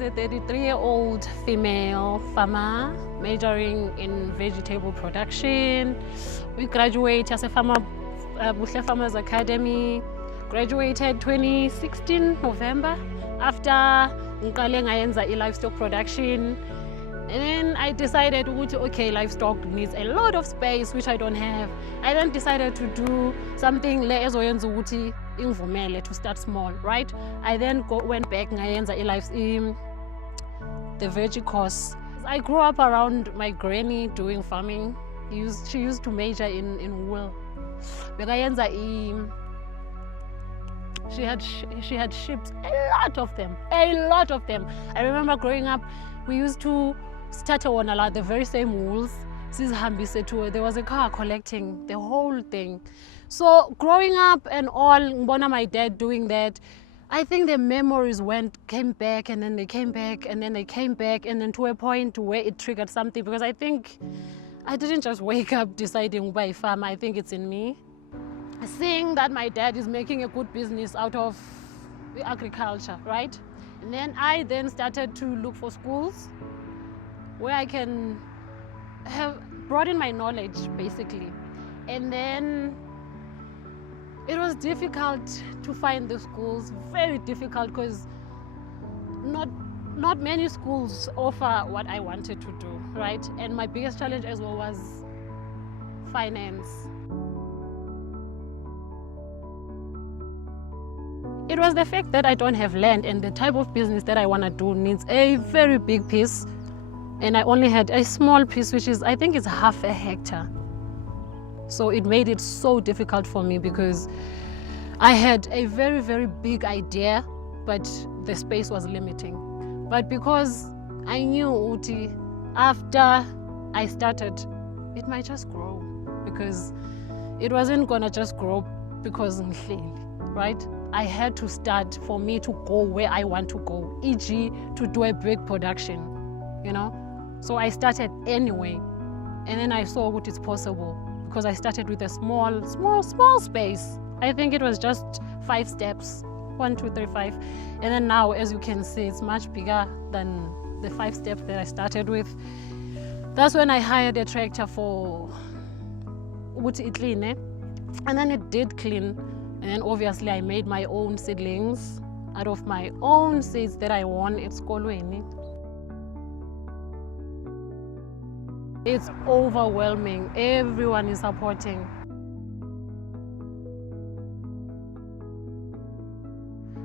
as a 33-year-old female farmer majoring in vegetable production. We graduated as a Buhle Farmers Academy. Graduated 2016 November after ngiqale ngayenza livestock production. And then I decided, okay, livestock needs a lot of space, which I don't have. I then decided to do something to start small, right? I then went back ngayenza the veggie course. I grew up around my granny doing farming. She used to major in wool. She had sheep, a lot of them. I remember growing up, we used to start on the very same wools. There was a car collecting the whole thing. So growing up and all, my dad doing that, I think the memories came back and then they came back and then they came back, and then to a point where it triggered something, because I think I didn't just wake up deciding by farm. I think it's in me. Seeing that my dad is making a good business out of the agriculture, right? And then I started to look for schools where I can broaden my knowledge, basically. And then it was difficult to find the schools, very difficult, because not many schools offer what I wanted to do, right? And my biggest challenge as well was finance. It was the fact that I don't have land, and the type of business that I want to do needs a very big piece, and I only had a small piece, which is, I think it's half a hectare. So it made it so difficult for me, because I had a very, very big idea, but the space was limiting. But because I knew Uti, after I started, it might just grow, because it wasn't gonna just grow because right? I had to start for me to go where I want to go, e.g. to do a big production, So I started anyway, and then I saw what is possible, because I started with a small space. I think it was just 5 steps, 1, 2, 3, 5. And then now, as you can see, it's much bigger than the 5 steps that I started with. That's when I hired a tractor for it clean, and then it did clean. And then obviously I made my own seedlings out of my own seeds that I won at Skolweni. It's overwhelming. Everyone is supporting.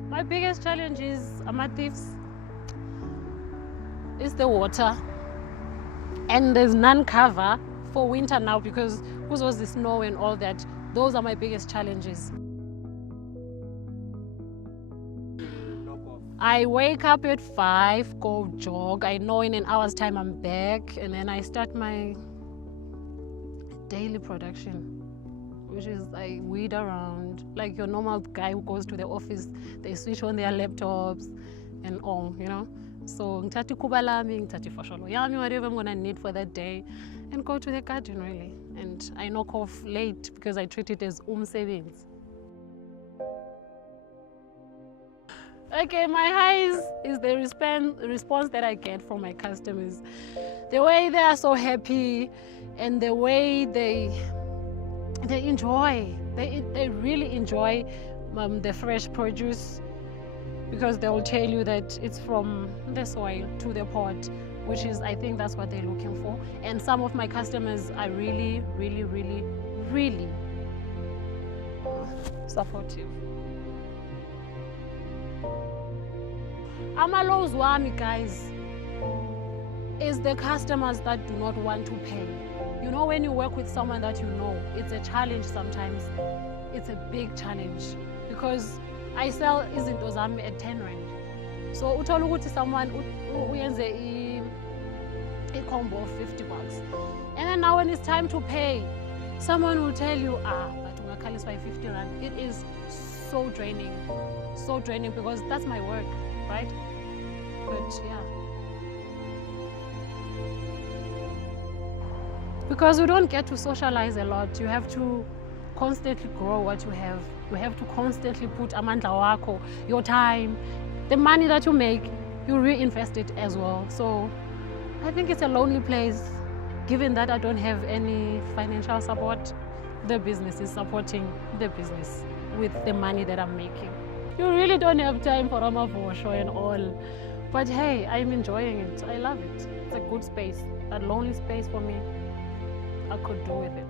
My biggest challenge is thieves. It's the water. And there's none cover for winter now, because was the snow and all that. Those are my biggest challenges. I wake up at 5, go jog. I know in an hour's time I'm back, and then I start my daily production, which is I weed around like your normal guy who goes to the office. They switch on their laptops and all, So ngithatha ikhuba lami, ngithatha ifosholo yami, whatever I'm gonna need for that day, and go to the garden really. And I knock off late because I treat it as umsebenzi. Okay, my highs is the response that I get from my customers. The way they are so happy, and the way they enjoy. They really enjoy the fresh produce, because they will tell you that it's from the soil to the pot, which is, I think that's what they're looking for. And some of my customers are really, really, really, really supportive. Amalows wami, guys, is the customers that do not want to pay. When you work with someone that it's a challenge sometimes. It's a big challenge, because I sell izinto zami at 10 rand. So uthola ukuthi someone uyenze a combo of 50 bucks. And then now when it's time to pay, someone will tell you, but ungakhalisa by 50 rand. It is so draining, because that's my work, right? But yeah. Because we don't get to socialize a lot. You have to constantly grow what you have. You have to constantly put amandla wako, your time, the money that you make, you reinvest it as well. So I think it's a lonely place, given that I don't have any financial support. The business is supporting the business with the money that I'm making. You really don't have time for Ramavosho and all. But hey, I'm enjoying it. I love it. It's a good space, a lonely space for me. I could do with it.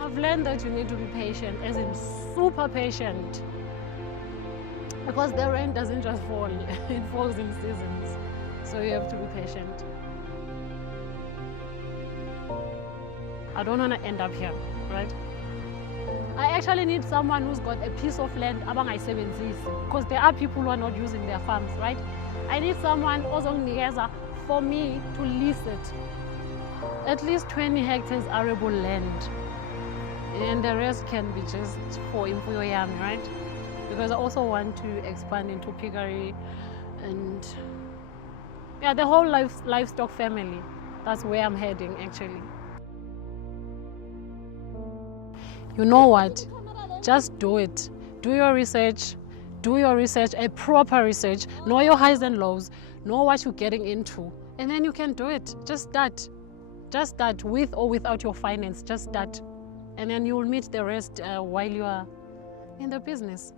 I've learned that you need to be patient, as in super patient. Because the rain doesn't just fall, it falls in seasons. So you have to be patient. I don't want to end up here, right? I actually need someone who's got a piece of land because there are people who are not using their farms, right? I need someone for me to lease it. At least 20 hectares arable land. And the rest can be just for imfuyo yami, right? Because I also want to expand into piggery and yeah, the whole livestock family. That's where I'm heading actually. You know what? Just do it. Do your research, a proper research, know your highs and lows, know what you're getting into, and then you can do it. Just start. Just start with or without your finance, just start. And then you'll meet the rest while you are in the business.